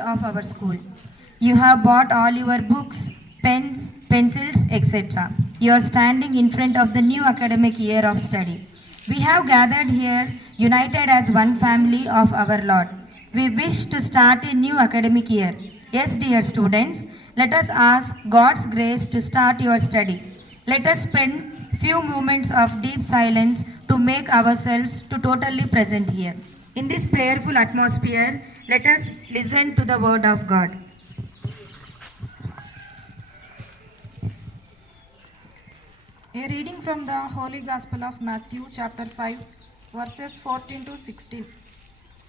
of our school. You have bought all your books, pens, pencils, etc. You are standing in front of the new academic year of study. We have gathered here, united as one family of our Lord. We wish to start a new academic year. Yes, dear students, let us ask God's grace to start your study. Let us spend few moments of deep silence to make ourselves to totally present here. In this prayerful atmosphere, let us listen to the word of God. A reading from the Holy Gospel of Matthew chapter 5 verses 14 to 16.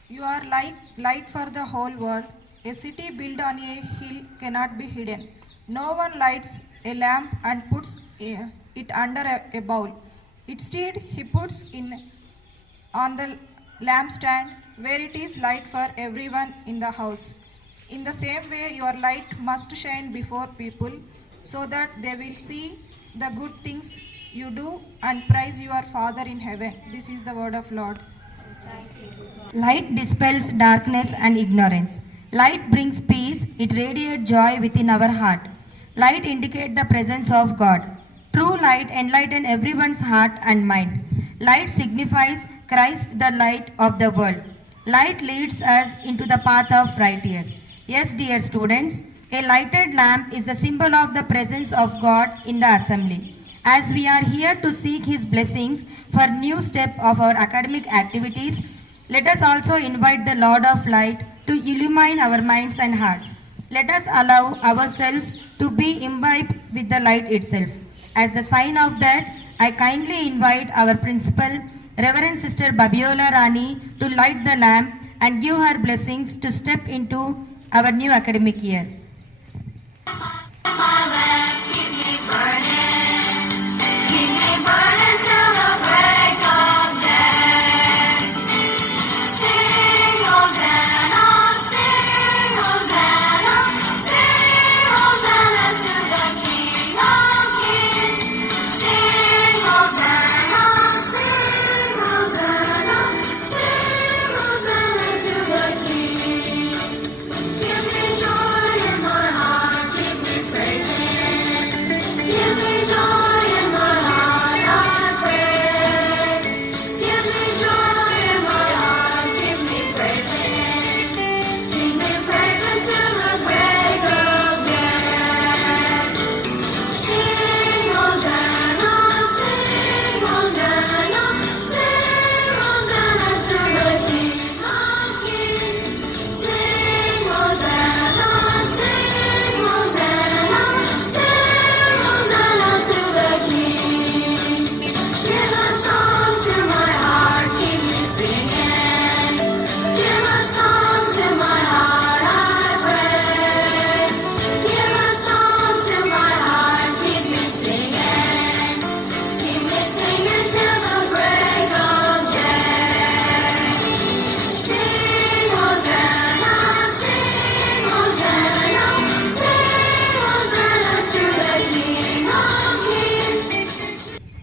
You are like light for the whole world. A city built on a hill cannot be hidden. No one lights a lamp and puts it under a bowl. Instead, he puts it on the lampstand where it is light for everyone in the house. In the same way, your light must shine before people so that they will see the good things you do and praise your Father in heaven. This is the word of Lord. Light dispels darkness and ignorance. Light brings peace, it radiates joy within our heart. Light indicates the presence of God. True light enlightens everyone's heart and mind. Light signifies Christ, the light of the world. Light leads us into the path of righteousness. Yes, dear students, a lighted lamp is the symbol of the presence of God in the assembly. As we are here to seek His blessings for new step of our academic activities, let us also invite the Lord of Light to illumine our minds and hearts. Let us allow ourselves to be imbibed with the light itself. As the sign of that, I kindly invite our principal, Reverend Sister Babiola Rani, to light the lamp and give her blessings to step into our new academic year.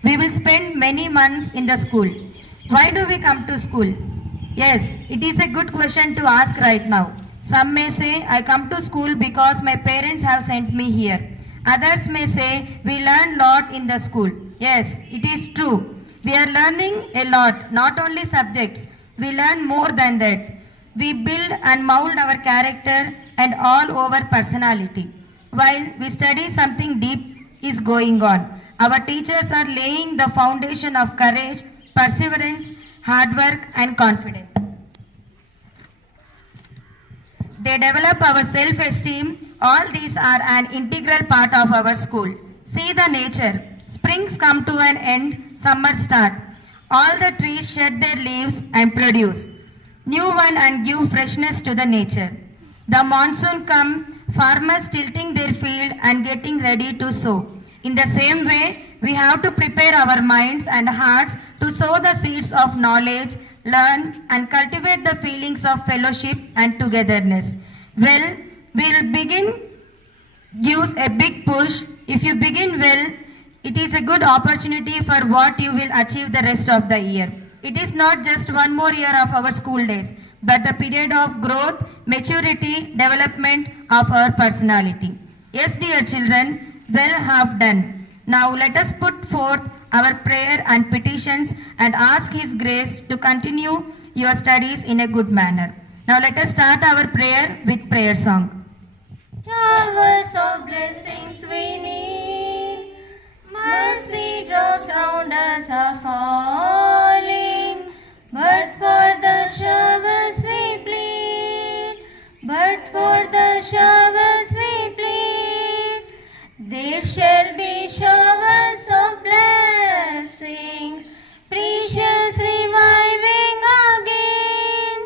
We will spend many months in the school. Why do we come to school? Yes, it is a good question to ask right now. Some may say, I come to school because my parents have sent me here. Others may say, we learn lot in the school. Yes, it is true. We are learning a lot, not only subjects. We learn more than that. We build and mold our character and all over personality. While we study, something deep is going on. Our teachers are laying the foundation of courage, perseverance, hard work and confidence. They develop our self-esteem. All these are an integral part of our school. See the nature. Springs come to an end, summer start. All the trees shed their leaves and produce new one and give freshness to the nature. The monsoon come, farmers tilting their field and getting ready to sow. In the same way, we have to prepare our minds and hearts to sow the seeds of knowledge, learn and cultivate the feelings of fellowship and togetherness. Well, we'll begin gives a big push. If you begin well, it is a good opportunity for what you will achieve the rest of the year. It is not just one more year of our school days, but the period of growth, maturity, development of our personality. Yes, dear children, well have done. Now let us put forth our prayer and petitions and ask His grace to continue your studies in a good manner. Now let us start our prayer with prayer song. Showers of blessings we need, mercy drops round us are falling, but for the showers we plead, but for the showers we plead. There shall be showers of blessings, precious reviving again,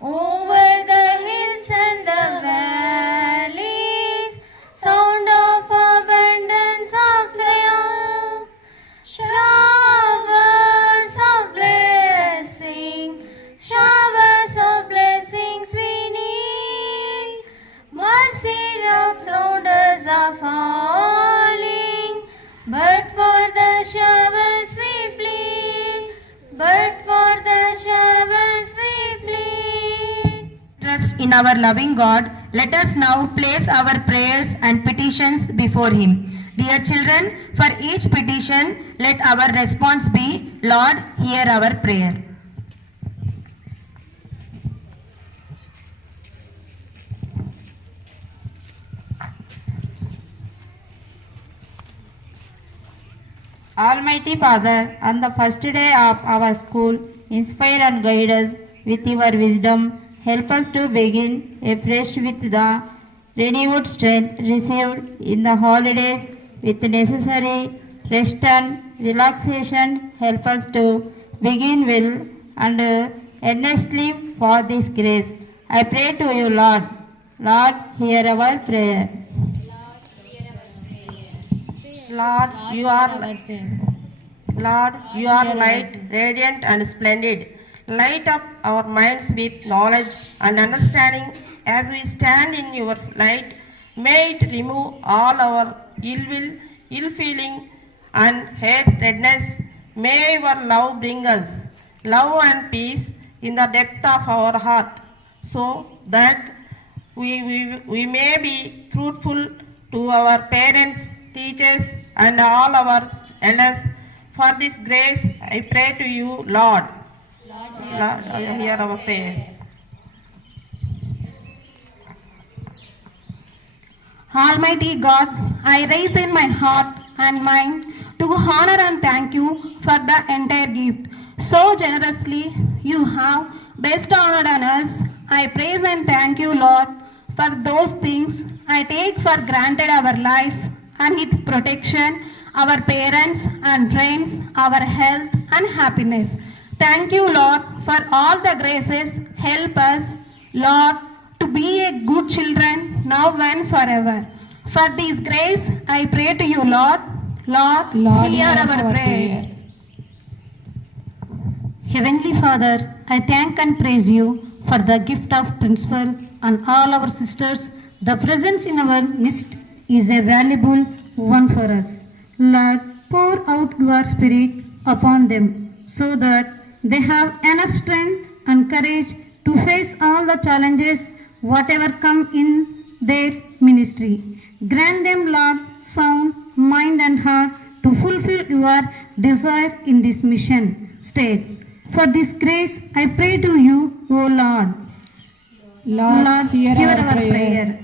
over the hills and the valleys, sound of abundance of rain. Showers of blessings we need. Mercy drops round us are falling, but for the showers we plead, but for the showers we plead. Trust in our loving God, let us now place our prayers and petitions before Him. Dear children, for each petition, let our response be, Lord, hear our prayer. Almighty Father, on the first day of our school, inspire and guide us with your wisdom. Help us to begin afresh with the renewed strength received in the holidays with necessary rest and relaxation. Help us to begin well and earnestly for this grace. I pray to you, Lord. Lord, hear our prayer. Lord, you are light, radiant and splendid. Light up our minds with knowledge and understanding as we stand in your light. May it remove all our ill will, ill feeling and hatredness. May your love bring us love and peace in the depth of our heart, so that we may be fruitful to our parents, teachers, and all our elders. For this grace, I pray to you, Lord. Lord, hear our prayers. Almighty God, I raise in my heart and mind to honor and thank you for the entire gift. So generously you have bestowed on us. I praise and thank you, Lord, for those things I take for granted our life and its protection, our parents and friends, our health and happiness. Thank you, Lord, for all the graces. Help us, Lord, to be a good children now and forever. For this grace, I pray to you, Lord. Lord, hear our prayers. Heavenly Father, I thank and praise you for the gift of principal and all our sisters. The presence in our midst is a valuable one for us. Lord, pour out your spirit upon them so that they have enough strength and courage to face all the challenges whatever come in their ministry. Grant them, Lord, sound mind and heart to fulfill your desire in this mission state. For this grace, I pray to you, O Lord. Lord, hear our prayer.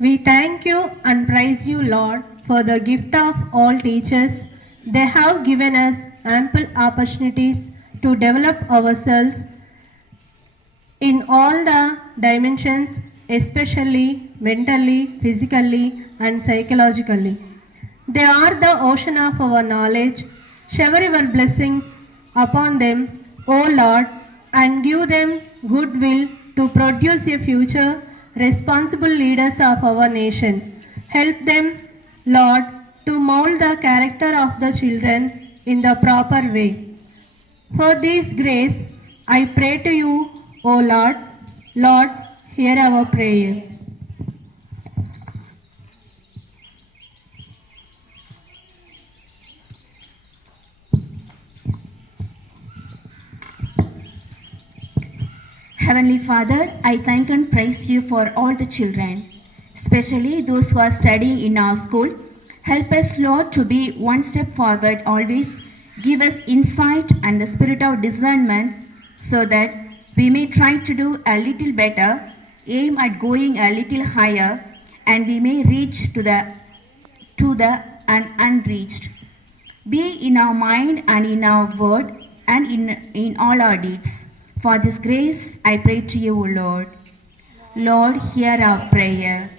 We thank you and praise you, Lord, for the gift of all teachers. They have given us ample opportunities to develop ourselves in all the dimensions, especially mentally, physically, and psychologically. They are the ocean of our knowledge. Shower your blessing upon them, O Lord, and give them goodwill to produce a future responsible leaders of our nation. Help them, Lord, to mold the character of the children in the proper way. For this grace, I pray to you, O Lord. Lord, hear our prayer. Heavenly Father, I thank and praise you for all the children, especially those who are studying in our school. Help us, Lord, to be one step forward always. Give us insight and the spirit of discernment so that we may try to do a little better, aim at going a little higher, and we may reach to the unreached. Be in our mind and in our word and in all our deeds. For this grace, I pray to you, O Lord. Lord, hear our prayer.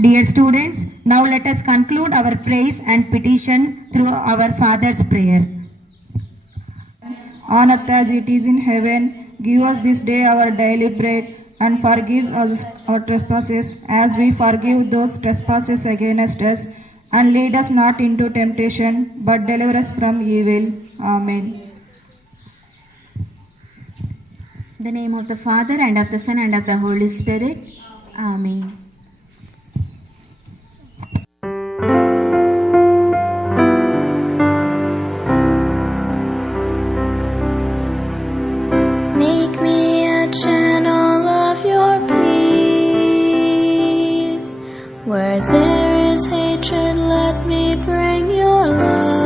Dear students, now let us conclude our praise and petition through our Father's prayer. On earth as it is in heaven, give us this day our daily bread, and forgive us our trespasses as we forgive those trespasses against us. And lead us not into temptation, but deliver us from evil. Amen. In the name of the Father, and of the Son, and of the Holy Spirit. Amen.